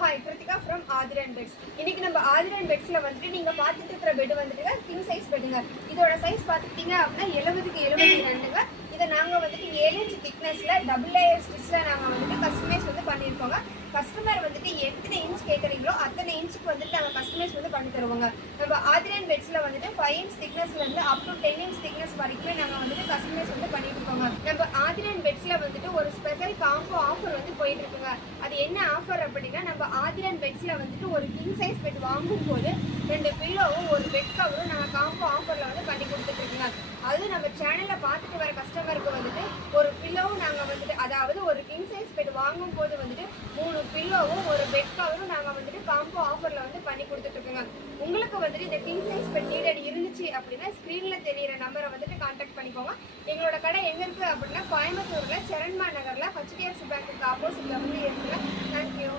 Hi Krithika from Aadhiran pets. இன்னைக்கு நம்ம ஆதிரன் பெட்ஸில் வந்துட்டு நீங்கள் பார்த்துட்டு இருக்கிற பெட் வந்துட்டு கிங் சைஸ் பெட்டுங்க. இதோட சைஸ் பார்த்துக்கிட்டீங்க அப்படின்னா 70க்கு 72ங்க. இதை நாங்கள் வந்துட்டு 7 இன்ச் திக்னஸில் டபுள் லேயர் ஸ்டிச்சில் நாங்கள் வந்துட்டு கஸ்டமைஸ் வந்து பண்ணியிருக்கோங்க. கஸ்டமர் வந்துட்டு எத்தனை இன்ச் கேட்குறீங்களோ அத்தனை இன்ச்சுக்கு வந்துட்டு நாங்கள் கஸ்டமைஸ் வந்து பண்ணி தருவோங்க. நம்ம ஆதிரன் பெட்ஸில் வந்துட்டு 5 இன்ச் திக்னஸ்லேருந்து அப் டு 10 இன்ச் திக்னஸ் வரைக்குமே நாங்கள் வந்துட்டு கஸ்டமைஸ் வந்து பண்ணிட்டு இருக்கோங்க. நம்ம ஆதிரன் பெட்ஸில் வந்துட்டு ஒரு ஸ்பெஷல் காம்போ ஆஃபர் வந்து போயிட்டு இருக்குங்க. அது என்ன ஆஃபர் அப்படின்னா, நம்ம ஆதிரன் பெட்ஸில் வந்துட்டு ஒரு கிங் சைஸ் பெட் வாங்கும் போது 2 பில்லோவும் ஒரு பெட் கவரும் நாங்கள் காம்போ ஆஃபரில் வந்து பண்ணி கொடுத்துட்ருக்கோங்க. அது நம்ம சேனலில் பார்த்துட்டு வர கஸ்டமருக்கு வந்துட்டு ஒரு பில்லோவும் நாங்கள் வந்துட்டு, அதாவது ஒரு கிங் சைஸ் பெட் வாங்கும் போது வந்துட்டு 3 பில்லோவும் ஒரு பெட் கவரும் நாங்கள் வந்துட்டு காம்போ ஆஃபரில் வந்து பண்ணி கொடுத்துட்ருக்கோங்க. உங்களுக்கு வந்துட்டு இந்த கிங் சைஸ் பெட் நீடட் இருந்துச்சு அப்படின்னா ஸ்க்ரீனில் தெரியிற நம்பரை வந்துட்டு கான்டாக்ட் பண்ணிக்கோங்க. எங்களோட கடை எங்கே இருக்குது அப்படின்னா கோயம்புத்தூரில் சரண்மா நகரில் HDFC பேங்க்குக்கு ஆப்போசிட்டில் வந்து இருக்குங்க. தேங்க்யூ.